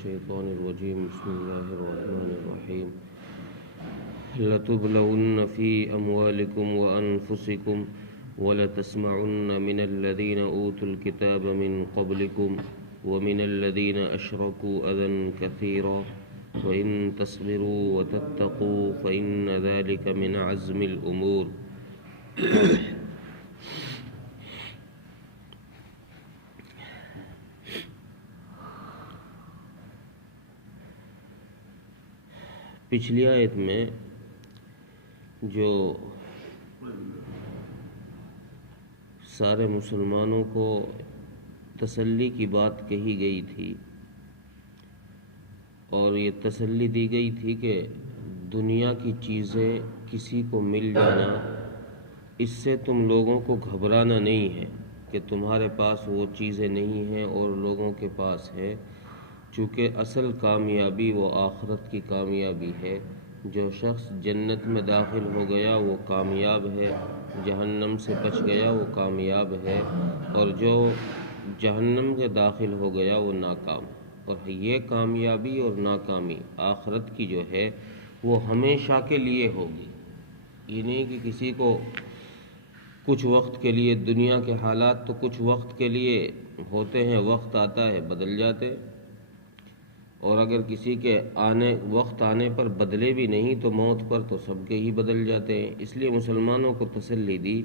الشيطان الرجيم بسم الله الرحمن الرحيم لتبلون في أموالكم وأنفسكم ولتسمعن من الذين أوتوا الكتاب من قبلكم ومن الذين أشركوا أذى كثيرا وإن تصبروا وتتقوا فإن ذلك من عزم الأمور پچھلی آیت میں جو سارے مسلمانوں کو تسلی کی بات کہی گئی تھی اور یہ تسلی دی گئی تھی کہ دنیا کی چیزیں کسی کو مل جانا اس سے تم لوگوں کو گھبرانا نہیں ہے کہ تمہارے پاس وہ چیزیں نہیں ہیں اور لوگوں کے پاس ہے، چونکہ اصل کامیابی وہ آخرت کی کامیابی ہے۔ جو شخص جنت میں داخل ہو گیا وہ کامیاب ہے، جہنم سے بچ گیا وہ کامیاب ہے، اور جو جہنم کے داخل ہو گیا وہ ناکام ہے۔ اور یہ کامیابی اور ناکامی آخرت کی جو ہے وہ ہمیشہ کے لیے ہوگی، یہ نہیں کہ کسی کو کچھ وقت کے لیے، دنیا کے حالات تو کچھ وقت کے لیے ہوتے ہیں، وقت آتا ہے بدل جاتے، اور اگر کسی کے وقت آنے پر بدلے بھی نہیں تو موت پر تو سب کے ہی بدل جاتے ہیں۔ اس لیے مسلمانوں کو تسلی دی،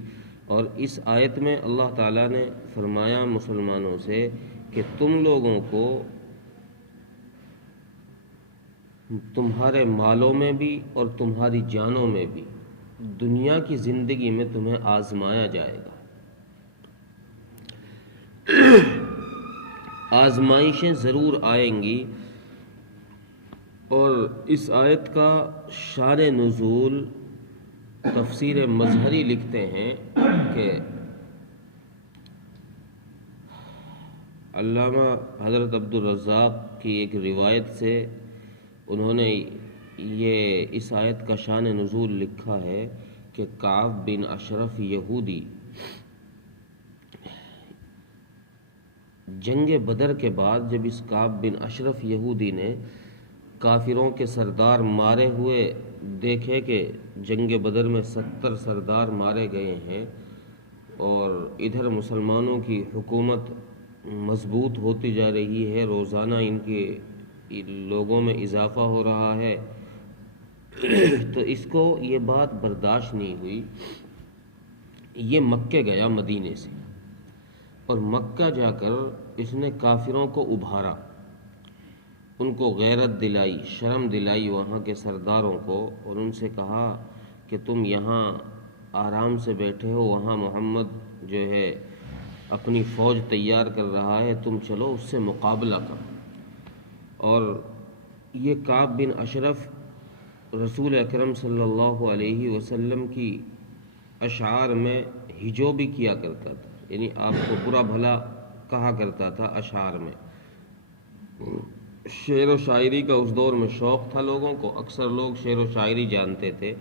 اور اس آیت میں اللہ تعالیٰ نے فرمایا مسلمانوں سے کہ تم لوگوں کو تمہارے مالوں میں بھی اور تمہاری جانوں میں بھی دنیا کی زندگی میں تمہیں آزمایا جائے گا۔ آزمائشیں ضرور آئیں گی، اور اس آیت کا شان نزول تفسیر مظہری لکھتے ہیں کہ علامہ حضرت عبدالرزاق کی ایک روایت سے انہوں نے یہ اس آیت کا شان نزول لکھا ہے کہ کعب بن اشرف یہودی جنگ بدر کے بعد جب اس کعب بن اشرف یہودی نے کافروں کے سردار مارے ہوئے دیکھے کہ جنگ بدر میں 70 سردار مارے گئے ہیں اور ادھر مسلمانوں کی حکومت مضبوط ہوتی جا رہی ہے، روزانہ ان کے لوگوں میں اضافہ ہو رہا ہے، تو اس کو یہ بات برداشت نہیں ہوئی، یہ مکے گیا مدینے سے، اور مکہ جا کر اس نے کافروں کو ابھارا، ان کو غیرت دلائی، شرم دلائی وہاں کے سرداروں کو، اور ان سے کہا کہ تم یہاں آرام سے بیٹھے ہو، وہاں محمد جو ہے اپنی فوج تیار کر رہا ہے، تم چلو اس سے مقابلہ کرو۔ اور یہ کعب بن اشرف رسول اکرم صلی اللہ علیہ وسلم کی اشعار میں ہجو بھی کیا کرتا تھا، یعنی آپ کو برا بھلا کہا کرتا تھا اشعار میں۔ شعر و شاعری کا اس دور میں شوق تھا لوگوں کو، اکثر لوگ شعر و شاعری جانتے تھے،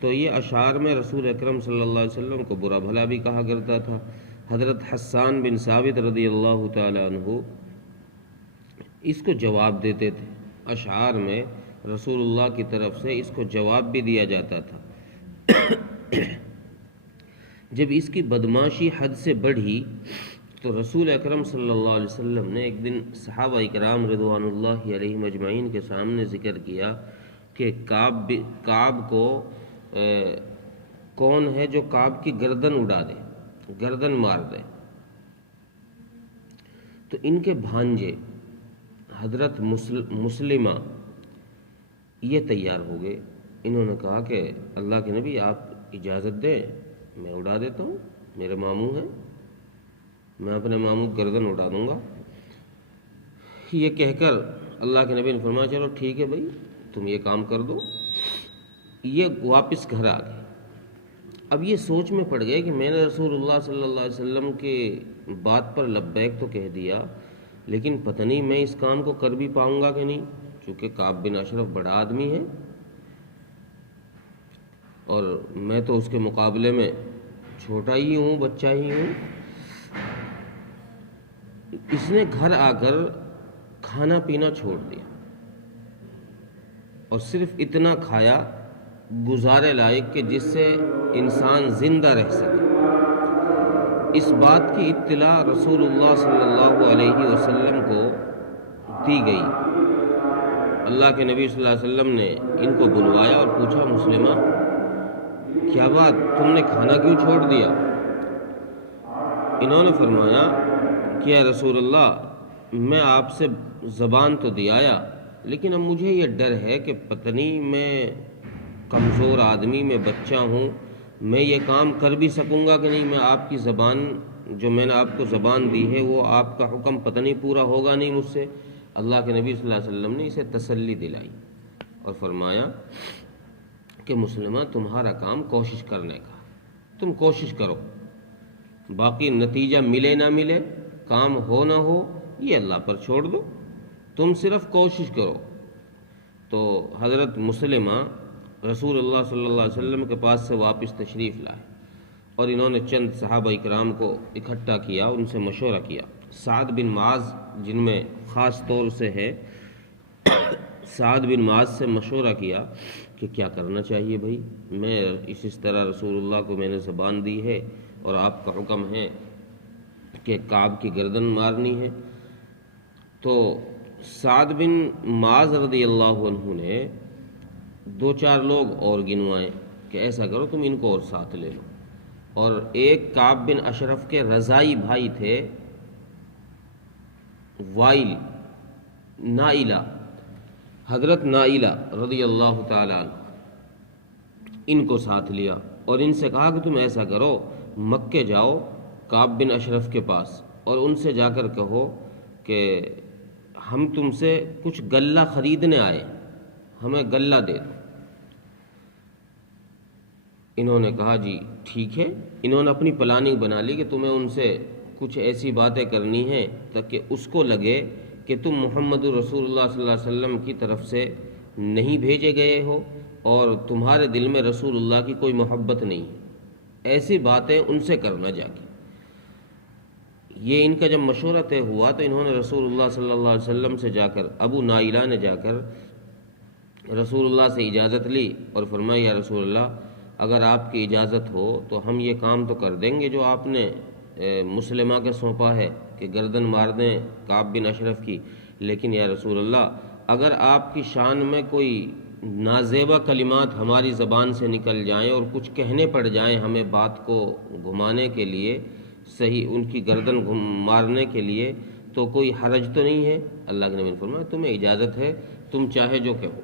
تو یہ اشعار میں رسول اکرم صلی اللہ علیہ وسلم کو برا بھلا بھی کہا کرتا تھا۔ حضرت حسان بن ثابت رضی اللہ تعالی عنہ اس کو جواب دیتے تھے، اشعار میں رسول اللہ کی طرف سے اس کو جواب بھی دیا جاتا تھا۔ جب اس کی بدماشی حد سے بڑھی تو رسول اکرم صلی اللہ علیہ وسلم نے ایک دن صحابہ اکرام رضوان اللہ علیہم اجمعین کے سامنے ذکر کیا کہ کعب کو کون ہے جو کعب کی گردن اڑا دے، گردن مار دے، تو ان کے بھانجے حضرت مسلمہ یہ تیار ہو گئے، انہوں نے کہا کہ اللہ کے نبی آپ اجازت دیں میں اڑا دیتا ہوں، میرے ماموں ہیں، میں اپنے ماموں گردن اڑا دوں گا۔ یہ کہہ کر اللہ کے نبی نے فرمایا چلو ٹھیک ہے بھائی تم یہ کام کر دو۔ یہ واپس گھر آ گئے، اب یہ سوچ میں پڑ گئے کہ میں نے رسول اللہ صلی اللہ علیہ وسلم کے بات پر لبیک تو کہہ دیا، لیکن پتہ نہیں میں اس کام کو کر بھی پاؤں گا کہ نہیں، چونکہ کعب بن اشرف بڑا آدمی ہے اور میں تو اس کے مقابلے میں چھوٹا ہی ہوں، بچہ ہی ہوں۔ اس نے گھر آ کر کھانا پینا چھوڑ دیا اور صرف اتنا کھایا گزارے لائق کہ جس سے انسان زندہ رہ سکے۔ اس بات کی اطلاع رسول اللہ صلی اللہ علیہ وسلم کو دی گئی۔ اللہ کے نبی صلی اللہ علیہ وسلم نے ان کو بلوایا اور پوچھا، مسلمہ کیا بات، تم نے کھانا کیوں چھوڑ دیا؟ انہوں نے فرمایا کہ یا رسول اللہ، میں آپ سے زبان تو دے آیا، لیکن اب مجھے یہ ڈر ہے کہ پتہ نہیں، میں کمزور آدمی، میں بچہ ہوں، میں یہ کام کر بھی سکوں گا کہ نہیں، میں آپ کی زبان، جو میں نے آپ کو زبان دی ہے، وہ آپ کا حکم پتہ نہیں پورا ہوگا نہیں مجھ سے۔ اللہ کے نبی صلی اللہ علیہ وسلم نے اسے تسلی دلائی اور فرمایا کہ مسلمہ، تمہارا کام کوشش کرنے کا، تم کوشش کرو، باقی نتیجہ ملے نہ ملے، کام ہو نہ ہو، یہ اللہ پر چھوڑ دو، تم صرف کوشش کرو۔ تو حضرت مسلمہ رسول اللہ صلی اللہ علیہ وسلم کے پاس سے واپس تشریف لائے اور انہوں نے چند صحابہ اکرام کو اکٹھا کیا، ان سے مشورہ کیا۔ سعد بن معاذ جن میں خاص طور سے ہے، سعد بن معاذ سے مشورہ کیا کہ کیا کرنا چاہیے بھائی، میں اس طرح رسول اللہ کو میں نے زبان دی ہے اور آپ کا حکم ہے کہ کعب کی گردن مارنی ہے۔ تو سعد بن معاذ رضی اللہ عنہ نے دو چار لوگ اور گنوائے کہ ایسا کرو تم ان کو اور ساتھ لے لو، اور ایک کعب بن اشرف کے رضائی بھائی تھے، وائل، نائلہ، حضرت نائلہ رضی اللہ تعالیٰ عنہ، ان کو ساتھ لیا اور ان سے کہا کہ تم ایسا کرو، مکے جاؤ کعب بن اشرف کے پاس اور ان سے جا کر کہو کہ ہم تم سے کچھ غلہ خریدنے آئے، ہمیں غلہ دے دو۔ انہوں نے کہا جی ٹھیک ہے۔ انہوں نے اپنی پلاننگ بنا لی کہ تمہیں ان سے کچھ ایسی باتیں کرنی ہیں تاکہ اس کو لگے کہ تم محمد رسول اللہ صلی اللہ علیہ وسلم کی طرف سے نہیں بھیجے گئے ہو اور تمہارے دل میں رسول اللہ کی کوئی محبت نہیں ہے، ایسی باتیں ان سے کرنا جا کے۔ یہ ان کا جب مشورہ طے ہوا تو انہوں نے رسول اللہ صلی اللہ علیہ وسلم سے جا کر، ابو نائلہ نے جا کر رسول اللہ سے اجازت لی اور فرمایا یا رسول اللہ، اگر آپ کی اجازت ہو تو ہم یہ کام تو کر دیں گے جو آپ نے مسلمہ کے سونپا ہے کہ گردن مار دیں کعب بن اشرف کی، لیکن یا رسول اللہ اگر آپ کی شان میں کوئی نازیبہ کلمات ہماری زبان سے نکل جائیں اور کچھ کہنے پڑ جائیں ہمیں بات کو گھمانے کے لیے، صحیح ان کی گردن مارنے کے لیے، تو کوئی حرج تو نہیں ہے؟ اللہ کے نبی نے فرمایا تمہیں اجازت ہے، تم چاہے جو کہو،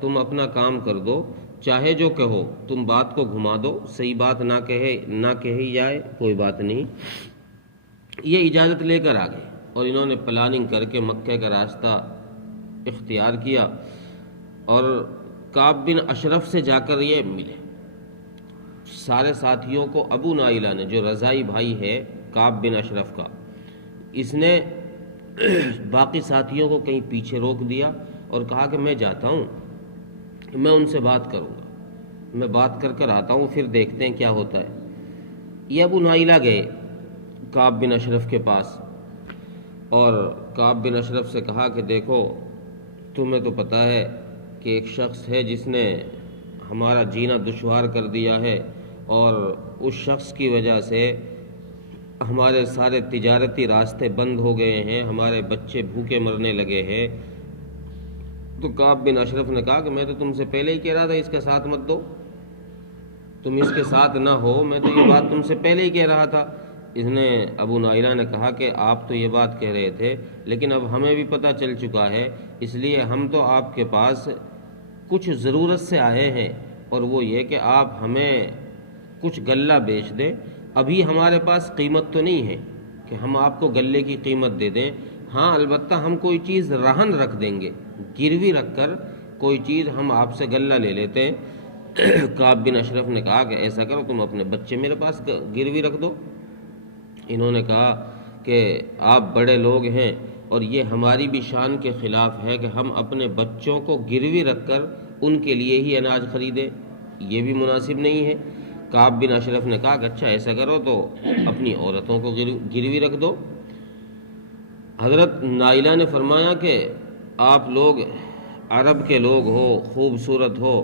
تم اپنا کام کر دو، چاہے جو کہو، تم بات کو گھما دو، صحیح بات نہ کہی جائے کوئی بات نہیں۔ یہ اجازت لے کر آ گئے اور انہوں نے پلاننگ کر کے مکے کا راستہ اختیار کیا اور کعب بن اشرف سے جا کر یہ ملے۔ سارے ساتھیوں کو ابو نائلہ نے، جو رضائی بھائی ہے کعب بن اشرف کا، اس نے باقی ساتھیوں کو کہیں پیچھے روک دیا اور کہا کہ میں جاتا ہوں، میں ان سے بات کروں گا، میں بات کر کر آتا ہوں، پھر دیکھتے ہیں کیا ہوتا ہے۔ یہ ابو نائلہ گئے کعب بن اشرف کے پاس اور کعب بن اشرف سے کہا کہ دیکھو تمہیں تو پتہ ہے کہ ایک شخص ہے جس نے ہمارا جینا دشوار کر دیا ہے اور اس شخص کی وجہ سے ہمارے سارے تجارتی راستے بند ہو گئے ہیں، ہمارے بچے بھوکے مرنے لگے ہیں۔ تو کعب بن اشرف نے کہا کہ میں تو تم سے پہلے ہی کہہ رہا تھا اس کا ساتھ مت دو، تم اس کے ساتھ نہ ہو، میں تو یہ بات تم سے پہلے ہی کہہ رہا تھا۔ اس نے، ابو نائلہ نے کہا کہ آپ تو یہ بات کہہ رہے تھے لیکن اب ہمیں بھی پتہ چل چکا ہے، اس لیے ہم تو آپ کے پاس کچھ ضرورت سے آئے ہیں، اور وہ یہ کہ آپ ہمیں کچھ غلہ بیچ دیں۔ ابھی ہمارے پاس قیمت تو نہیں ہے کہ ہم آپ کو غلے کی قیمت دے دیں، ہاں البتہ ہم کوئی چیز رہن رکھ دیں گے، گروی رکھ کر کوئی چیز ہم آپ سے غلہ لے لیتے ہیں۔ کعب بن اشرف نے کہا کہ ایسا کرو تم اپنے بچے میرے پاس گروی رکھ دو۔ انہوں نے کہا کہ آپ بڑے لوگ ہیں اور یہ ہماری بھی شان کے خلاف ہے کہ ہم اپنے بچوں کو گروی رکھ کر ان کے لیے ہی اناج خریدیں، یہ بھی مناسب نہیں ہے۔ کعب بن اشرف نے کہا کہ اچھا ایسا کرو تو اپنی عورتوں کو گروی رکھ دو۔ حضرت نائلہ نے فرمایا کہ آپ لوگ عرب کے لوگ ہو، خوبصورت ہو،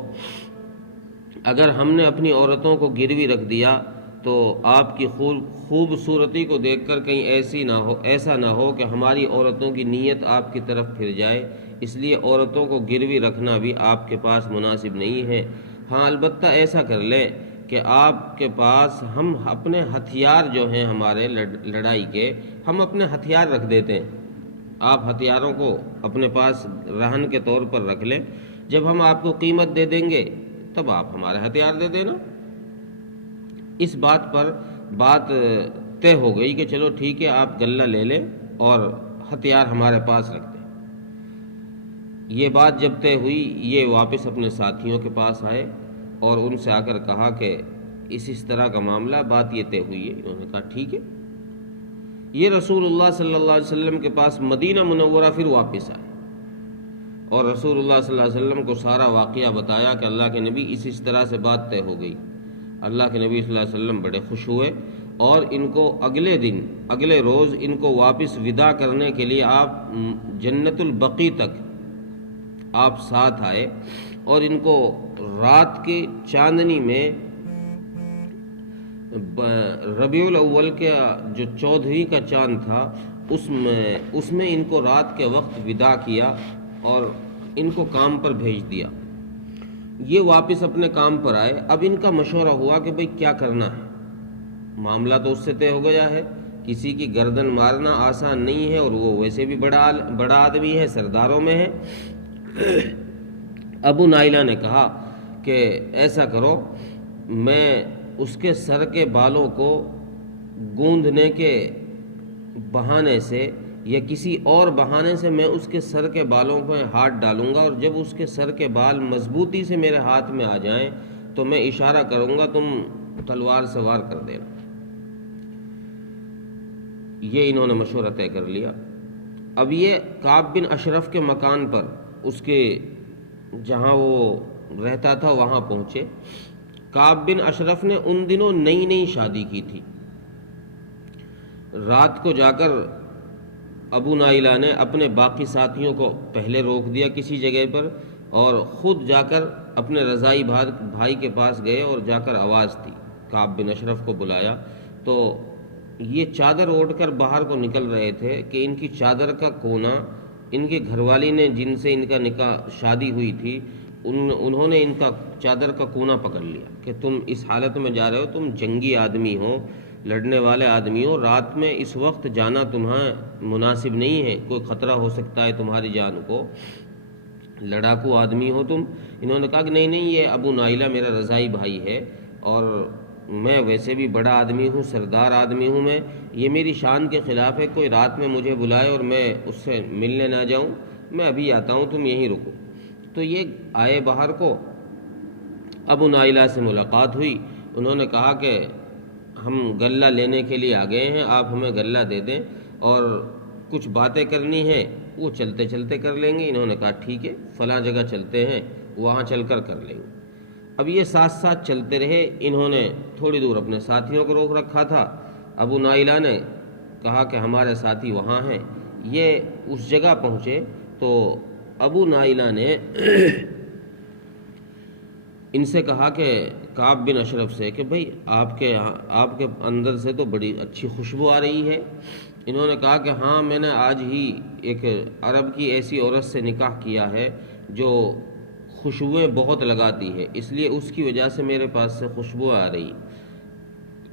اگر ہم نے اپنی عورتوں کو گروی رکھ دیا تو آپ کی خوبصورتی کو دیکھ کر کہیں ایسا نہ ہو کہ ہماری عورتوں کی نیت آپ کی طرف پھر جائے، اس لیے عورتوں کو گروی رکھنا بھی آپ کے پاس مناسب نہیں ہے۔ ہاں البتہ ایسا کر لیں کہ آپ کے پاس ہم اپنے ہتھیار جو ہیں ہمارے لڑائی کے، ہم اپنے ہتھیار رکھ دیتے ہیں، آپ ہتھیاروں کو اپنے پاس رہن کے طور پر رکھ لیں، جب ہم آپ کو قیمت دے دیں گے تب آپ ہمارے ہتھیار دے دینا۔ اس بات پر بات طے ہو گئی کہ چلو ٹھیک ہے، آپ غلہ لے لیں اور ہتھیار ہمارے پاس رکھ دیں۔ یہ بات جب طے ہوئی، یہ واپس اپنے ساتھیوں کے پاس آئے اور ان سے آ کر کہا کہ اس طرح کا معاملہ، بات یہ طے ہوئی ہے۔ انہوں نے کہا ٹھیک ہے۔ یہ رسول اللہ صلی اللہ علیہ وسلم کے پاس مدینہ منورہ پھر واپس آئے اور رسول اللہ صلی اللہ علیہ وسلم کو سارا واقعہ بتایا کہ اللہ کے نبی اس طرح سے بات طے ہو گئی۔ اللہ کے نبی صلی اللہ علیہ وسلم بڑے خوش ہوئے اور ان کو اگلے روز ان کو واپس ودا کرنے کے لیے آپ جنت البقیع تک آپ ساتھ آئے اور ان کو رات کی چاندنی میں ربیع الاول کے جو 14ویں کا چاند تھا اس میں ان کو رات کے وقت ودا کیا اور ان کو کام پر بھیج دیا۔ یہ واپس اپنے کام پر آئے۔ اب ان کا مشورہ ہوا کہ بھئی کیا کرنا ہے، معاملہ تو اس سے طے ہو گیا ہے، کسی کی گردن مارنا آسان نہیں ہے اور وہ ویسے بھی بڑا آدمی ہے، سرداروں میں ہے۔ ابو نائلہ نے کہا کہ ایسا کرو، میں اس کے سر کے بالوں کو گوندنے کے بہانے سے یا کسی اور بہانے سے میں اس کے سر کے بالوں پہ ہاتھ ڈالوں گا، اور جب اس کے سر کے بال مضبوطی سے میرے ہاتھ میں آ جائیں تو میں اشارہ کروں گا، تم تلوار سے وار کر دینا۔ یہ انہوں نے مشورہ طے کر لیا۔ اب یہ کعب بن اشرف کے مکان پر، اس کے جہاں وہ رہتا تھا وہاں پہنچے۔ کعب بن اشرف نے ان دنوں نئی شادی کی تھی۔ رات کو جا کر ابو نائلہ نے اپنے باقی ساتھیوں کو پہلے روک دیا کسی جگہ پر اور خود جا کر اپنے رضائی بھائی کے پاس گئے اور جا کر آواز دی، کعب بن اشرف کو بلایا تو یہ چادر اوڑھ کر باہر کو نکل رہے تھے کہ ان کی چادر کا کونا، ان کے گھر والی نے جن سے ان کا نکاح شادی ہوئی تھی انہوں نے ان کا چادر کا کونا پکڑ لیا کہ تم اس حالت میں جا رہے ہو، تم جنگی آدمی ہو، لڑنے والے آدمی ہو، رات میں اس وقت جانا تمہیں مناسب نہیں ہے، کوئی خطرہ ہو سکتا ہے تمہاری جان کو، لڑاکو آدمی ہو تم۔ انہوں نے کہا کہ نہیں، یہ ابو نائلہ میرا رضائی بھائی ہے اور میں ویسے بھی بڑا آدمی ہوں، سردار آدمی ہوں، میں یہ میری شان کے خلاف ہے، کوئی رات میں مجھے بلائے اور میں اس سے ملنے نہ جاؤں، میں ابھی آتا ہوں، تم یہیں رکو۔ تو یہ آئے باہر کو، ابو نائلہ سے ملاقات ہوئی، انہوں نے کہا کہ ہم غلہ لینے کے لیے آ گئے ہیں، آپ ہمیں غلہ دے دیں اور کچھ باتیں کرنی ہے وہ چلتے چلتے کر لیں گے۔ انہوں نے کہا ٹھیک ہے، فلاں جگہ چلتے ہیں، وہاں چل کر لیں گے۔ اب یہ ساتھ چلتے رہے، انہوں نے تھوڑی دور اپنے ساتھیوں کو روک رکھا تھا۔ ابو نائلہ نے کہا کہ ہمارے ساتھی وہاں ہیں۔ یہ اس جگہ پہنچے تو ابو نائلہ نے ان سے کہا کہ کعب بن اشرف سے کہ بھئی آپ کے اندر سے تو بڑی اچھی خوشبو آ رہی ہے۔ انہوں نے کہا کہ ہاں، میں نے آج ہی ایک عرب کی ایسی عورت سے نکاح کیا ہے جو خوشبوئیں بہت لگاتی ہے، اس لیے اس کی وجہ سے میرے پاس سے خوشبو آ رہی۔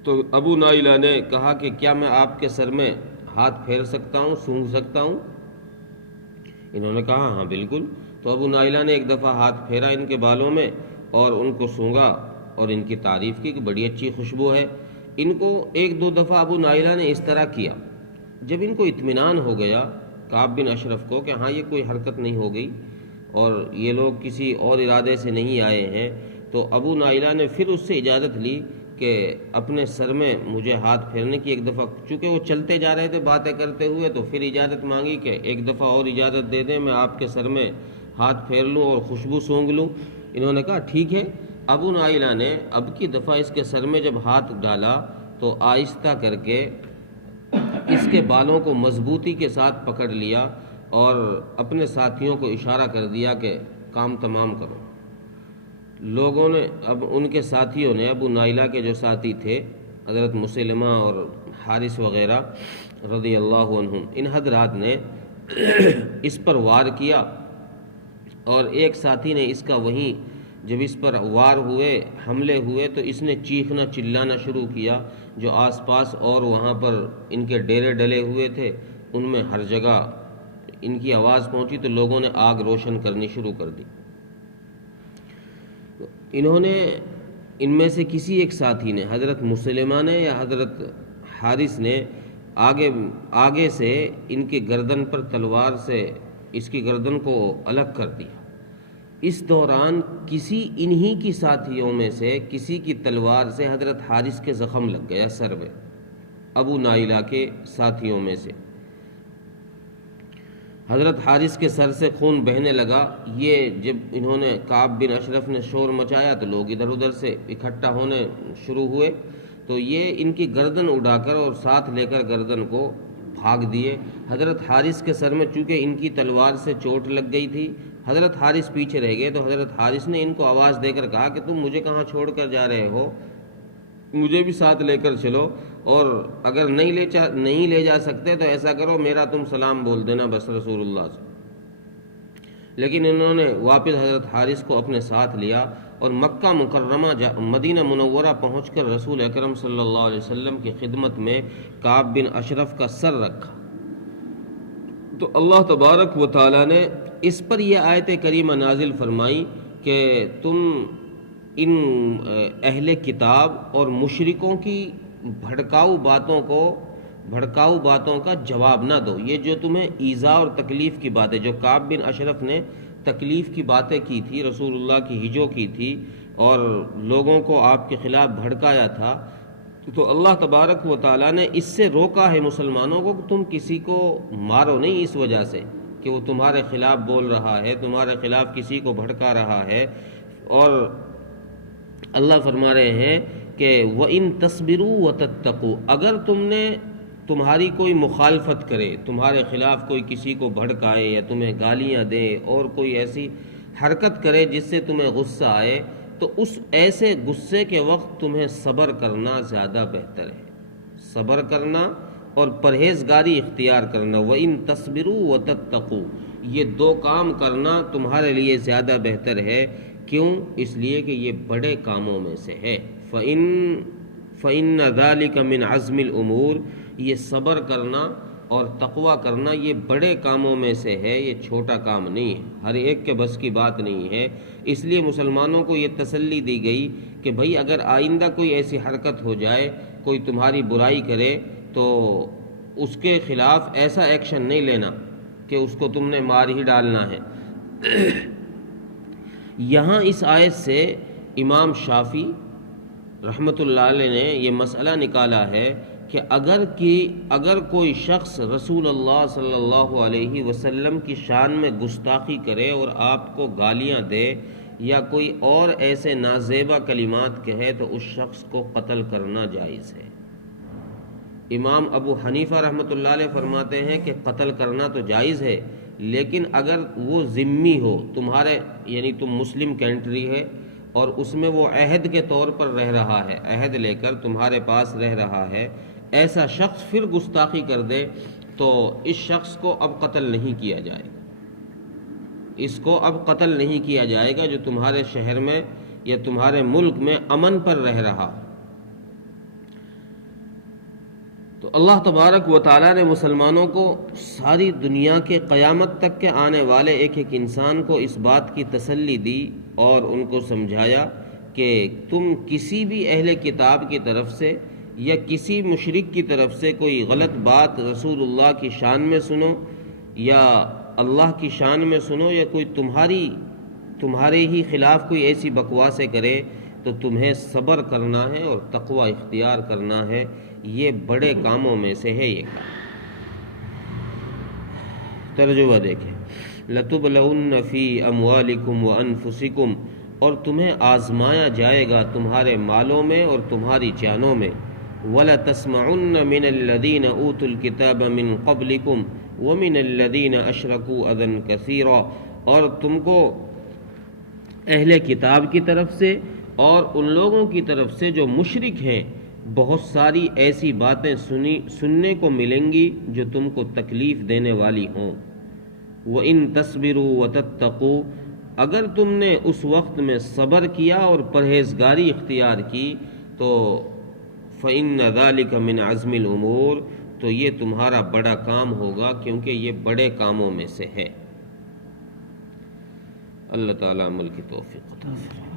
تو ابو نائلہ نے کہا کہ کیا میں آپ کے سر میں ہاتھ پھیر سکتا ہوں، سونگھ سکتا ہوں؟ انہوں نے کہا ہاں بالکل۔ تو ابو نائلہ نے ایک دفعہ ہاتھ پھیرا ان کے بالوں میں اور ان کو سونگا اور ان کی تعریف کی کہ بڑی اچھی خوشبو ہے۔ ان کو ایک دو دفعہ ابو نائلہ نے اس طرح کیا۔ جب ان کو اطمینان ہو گیا کعب بن اشرف کو کہ ہاں یہ کوئی حرکت نہیں ہو گئی اور یہ لوگ کسی اور ارادے سے نہیں آئے ہیں، تو ابو نائلہ نے پھر اس سے اجازت لی کہ اپنے سر میں مجھے ہاتھ پھیرنے کی ایک دفعہ، چونکہ وہ چلتے جا رہے تھے باتیں کرتے ہوئے، تو پھر اجازت مانگی کہ ایک دفعہ اور اجازت دے دیں، میں آپ کے سر میں ہاتھ پھیر لوں اور خوشبو سونگھ لوں۔ انہوں نے کہا ٹھیک ہے۔ ابو نائلہ نے اب کی دفعہ اس کے سر میں جب ہاتھ ڈالا تو آہستہ کر کے اس کے بالوں کو مضبوطی کے ساتھ پکڑ لیا اور اپنے ساتھیوں کو اشارہ کر دیا کہ کام تمام کرو۔ لوگوں نے اب ان کے ساتھیوں نے، ابو نائلہ کے جو ساتھی تھے حضرت مسلمہ اور حارث وغیرہ رضی اللہ عنہم، ان حضرات نے اس پر وار کیا، اور ایک ساتھی نے اس کا وہیں جب اس پر وار ہوئے، حملے ہوئے، تو اس نے چیخنا چلانا شروع کیا۔ جو آس پاس اور وہاں پر ان کے ڈیرے ڈلے ہوئے تھے ان میں ہر جگہ ان کی آواز پہنچی تو لوگوں نے آگ روشن کرنی شروع کر دی۔ انہوں نے ان میں سے کسی ایک ساتھی نے، حضرت مسلمہ نے یا حضرت حارث نے، آگے سے ان کے گردن پر تلوار سے اس کی گردن کو الگ کر دیا۔ اس دوران کسی انہی کی ساتھیوں میں سے کسی کی تلوار سے حضرت حارث کے زخم لگ گیا سر میں، ابو نائلہ کے ساتھیوں میں سے۔ حضرت حارث کے سر سے خون بہنے لگا۔ یہ جب انہوں نے، کعب بن اشرف نے شور مچایا تو لوگ ادھر ادھر سے اکٹھا ہونے شروع ہوئے، تو یہ ان کی گردن اڑا کر اور ساتھ لے کر گردن کو بھاگ دیے۔ حضرت حارث کے سر میں چونکہ ان کی تلوار سے چوٹ لگ گئی تھی، حضرت حارث پیچھے رہ گئے، تو حضرت حارث نے ان کو آواز دے کر کہا کہ تم مجھے کہاں چھوڑ کر جا رہے ہو، مجھے بھی ساتھ لے کر چلو، اور اگر نہیں لے جا سکتے تو ایسا کرو میرا تم سلام بول دینا بس رسول اللہ سے۔ لیکن انہوں نے واپس حضرت حارث کو اپنے ساتھ لیا اور مکہ مکرمہ مدینہ منورہ پہنچ کر رسول اکرم صلی اللہ علیہ وسلم کی خدمت میں کعب بن اشرف کا سر رکھا۔ تو اللہ تبارک و تعالیٰ نے اس پر یہ آیت کریمہ نازل فرمائی کہ تم ان اہل کتاب اور مشرکوں کی بھڑکاؤ باتوں کا جواب نہ دو۔ یہ جو تمہیں ایذا اور تکلیف کی باتیں، جو کعب بن اشرف نے تکلیف کی باتیں کی تھی، رسول اللہ کی ہجو کی تھی اور لوگوں کو آپ کے خلاف بھڑکایا تھا، تو اللہ تبارک و تعالیٰ نے اس سے روکا ہے مسلمانوں کو کہ تم کسی کو مارو نہیں اس وجہ سے کہ وہ تمہارے خلاف بول رہا ہے، تمہارے خلاف کسی کو بھڑکا رہا ہے۔ اور اللہ فرما رہے ہیں کہ وَإِن تَصْبِرُوا وَتَتَّقُوا، اگر تمہاری کوئی مخالفت کرے، تمہارے خلاف کوئی کسی کو بھڑکائے یا تمہیں گالیاں دے اور کوئی ایسی حرکت کرے جس سے تمہیں غصہ آئے، تو اس ایسے غصے کے وقت تمہیں صبر کرنا زیادہ بہتر ہے۔ صبر کرنا اور پرہیزگاری اختیار کرنا، وَإِن تَصْبِرُوا وَتَتَّقُوا، یہ دو کام کرنا تمہارے لیے زیادہ بہتر ہے۔ کیوں؟ اس لیے کہ یہ بڑے کاموں میں سے ہے۔ فَإِنَّ ذَلِكَ مِنْ عَزْمِ الْأُمُورِ، یہ صبر کرنا اور تقوی کرنا یہ بڑے کاموں میں سے ہے، یہ چھوٹا کام نہیں ہے، ہر ایک کے بس کی بات نہیں ہے۔ اس لیے مسلمانوں کو یہ تسلی دی گئی کہ بھئی اگر آئندہ کوئی ایسی حرکت ہو جائے، کوئی تمہاری برائی کرے، تو اس کے خلاف ایسا ایکشن نہیں لینا کہ اس کو تم نے مار ہی ڈالنا ہے۔ یہاں اس آیت سے امام شافعی رحمۃ اللہ علیہ نے یہ مسئلہ نکالا ہے کہ اگر کوئی شخص رسول اللہ صلی اللہ علیہ وسلم کی شان میں گستاخی کرے اور آپ کو گالیاں دے یا کوئی اور ایسے نازیبا کلمات کہے تو اس شخص کو قتل کرنا جائز ہے۔ امام ابو حنیفہ رحمۃ اللہ علیہ فرماتے ہیں کہ قتل کرنا تو جائز ہے، لیکن اگر وہ ذمی ہو، تمہارے یعنی تم مسلم کنٹری ہے اور اس میں وہ عہد کے طور پر رہ رہا ہے، عہد لے کر تمہارے پاس رہ رہا ہے، ایسا شخص پھر گستاخی کر دے تو اس شخص کو اب قتل نہیں کیا جائے گا، اس کو اب قتل نہیں کیا جائے گا جو تمہارے شہر میں یا تمہارے ملک میں امن پر رہ رہا۔ تو اللہ تبارک و تعالیٰ نے مسلمانوں کو ساری دنیا کے قیامت تک کے آنے والے ایک ایک انسان کو اس بات کی تسلی دی اور ان کو سمجھایا کہ تم کسی بھی اہل کتاب کی طرف سے یا کسی مشرک کی طرف سے کوئی غلط بات رسول اللہ کی شان میں سنو یا اللہ کی شان میں سنو یا کوئی تمہارے ہی خلاف کوئی ایسی بکواسیں کرے تو تمہیں صبر کرنا ہے اور تقوی اختیار کرنا ہے، یہ بڑے کاموں میں سے ہے یہ کام۔ ترجمہ دیکھیں، لَتُبْلَوُنَّ فِي أَمْوَالِكُمْ وَأَنفُسِكُمْ، اور تمہیں آزمایا جائے گا تمہارے مالوں میں اور تمہاری جانوں میں، وَلَتَسْمَعُنَّ مِنَ الَّذِينَ أُوتُوا الْكِتَابَ مِنْ قَبْلِكُمْ وَمِنَ الَّذِينَ أَشْرَكُوا أَذًى كَثِيرًا، اور تم کو اہل کتاب کی طرف سے اور ان لوگوں کی طرف سے جو مشرک ہیں بہت ساری ایسی باتیں سننے کو ملیں گی جو تم کو تکلیف دینے والی ہوں۔ وَإِن تَصْبِرُوا وَتَتَّقُوا، اگر تم نے اس وقت میں صبر کیا اور پرہیزگاری اختیار کی تو فَإِنَّ ذَلِكَ مِنْ عَزْمِ الْأُمُورِ، تو یہ تمہارا بڑا کام ہوگا کیونکہ یہ بڑے کاموں میں سے ہے۔ اللہ تعالیٰ عمل کی توفیق عطا فرمائے۔